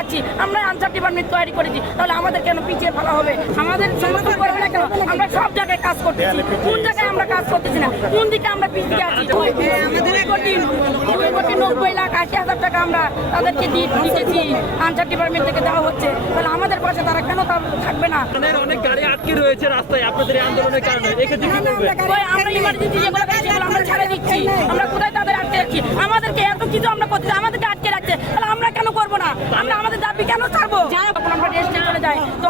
আছি আমরা answer department তৈরি করেছি তাহলে আমাদের কেন পিছিয়ে ফেলা হবে? আমাদের সমর্থন করবে না কেন? আমরা সব জায়গায় কাজ করতেছি। কোন জায়গায় আমরা কাজ করতেছি না? কোন দিকে আমরা পিছিয়ে আছি? দুই কোটি দুই কোটি নব্বই লাখ আশি হাজার টাকা আমরা তাদেরকে দিয়ে দিতেছি। আনসার ডিপার্টমেন্ট থেকে দেওয়া হচ্ছে। তাহলে আমাদের পাশে তারা কেন থাকবে না? অনেক গাড়ি আটকে রয়েছে রাস্তায় আপনাদের আন্দোলনের কারণে। এক্ষেত্রে কি করবেন আমরা ইমার্জেন্সি যেগুলো আমরা ছেড়ে দিচ্ছি। আমরা কোথায় তাদের আটকে রাখছি? আমাদেরকে এত কিছু আমরা করতে আমাদেরকে আটকে রাখছে। তাহলে আমরা কেন করব না? আমরা আমাদের দাবি কেন ছাড়বো যখন আমরা রেস্টে চলে যাই তখন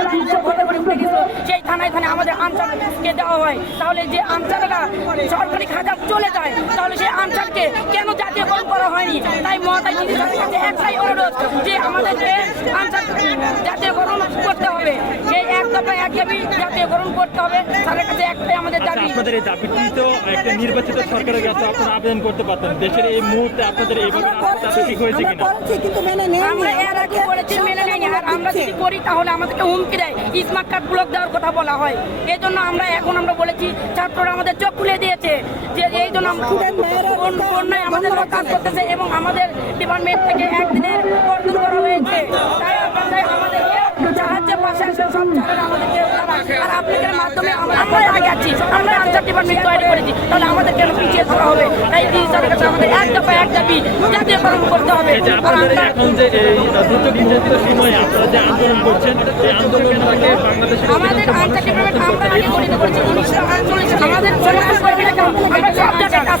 এবং তিনশো পুলিশ করে উঠে গেছিল, সেই থানায় থানায় আমাদের আনসারকে দেওয়া হয়? তাহলে যে আনসাররা সরকারি খাজা চলে যায় তাহলে সেই আনসারকে কেন জাতীয়করণ করা হয়নি? তাই মহাতাই কাছে একটাই অনুরোধ যে আমাদেরকে আনসার জাতীয়করণ করতে হবে। সেই এক দাবি জাতীয়করণ করতে হবে। তাদের কাছে একটাই আমাদের আচ্ছা, দাবি। আপনাদের এই দাবিটি তো একটা নির্বাচিত সরকারের কাছে আপনারা আবেদন করতে পারতেন। দেশের এই মুহূর্তে আপনাদের এইভাবে রাস্তা ঠিক হয়েছে কিনা? কিন্তু মেনে নেই আমরা এর আগে করেছি মেনে নেই আর আমরা যদি করি তাহলে আমাদেরকে হুমকি দেয়। স্মার্ট কার্ড ব্লক দেওয়ার কথা বলা হয়। এই জন্য আমরা এখন আমরা বলেছি ছাত্ররা আমাদের চোখ খুলে দিয়েছে যে এই জন্য বন্যায় আমাদের কাজ করতেছে এবং আমাদের ডিপার্টমেন্ট থেকে একদিনের কর্তন করা হয়েছে তাই আপনাদের আমাদেরকে সাহায্যের পাশে আসে সব ছাত্ররা আমাদেরকে আর আপনাদের মাধ্যমে আমরা আমরা গেছি আমরা আনসার ডিপার্টমেন্ট তৈরি করেছি। তাহলে আমাদের কেন পিছিয়ে থাকা হবে? তাই এই সরকারের কাছে আমাদের এক দফা এক দাবি জাতীয়করণ করতে হবে। আপনারা আমাদের আনসার ডিপার্টমেন্ট আমরা আগে গঠিত করেছি উনিশশো আটচল্লিশে আমাদের সরকার করবে না কেন? আমরা সব জায়গায় কাজ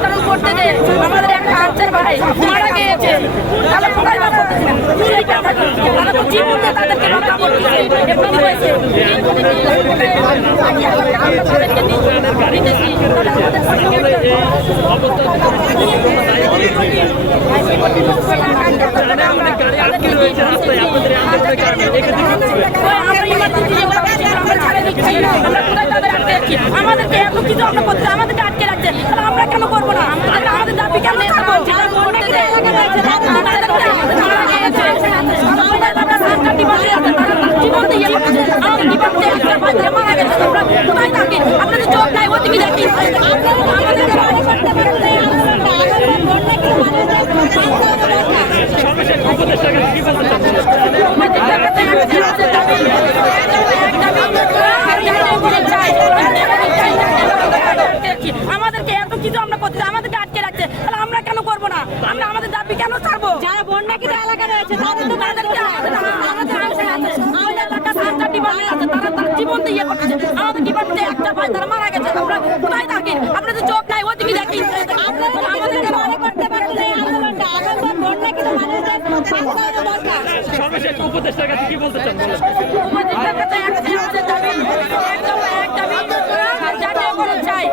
বিতরণ আমাদের একটা আনসার ভাই, মারা গিয়েছে। তাহলে কোথায় বাস করতেছি না আমরা তো জীবনে তাদেরকে রক্ষা করতেছে আমাদেরকে এত কিছু আমরা করতে আমাদেরকে আটকে রাখছে। তাহলে আমরা কেন করব না আমরা আমাদের দাবি কেন ছাড়বো যেটা করতে দেয় আমাদেরকে এত কিছু আমরা করতে আমাদেরকে আটকে রাখছে। তাহলে আমরা কেন করব না? আমরা আমাদের দাবি কেন ছাড়বো? যারা বন্যাকৃত এলাকা রয়েছে, তাদের তো তাদেরকে মধ্যে ইয়ে করতেছে। আমাদের ডিপার্টমেন্টে একটা ভাই তারা মারা গেছে। আমরা কোথায় থাকি? আমরা তো চোখ নাই ওদিকে দেখি। উপদেষ্টার কাছে কি বলতে চান? চাই চাই।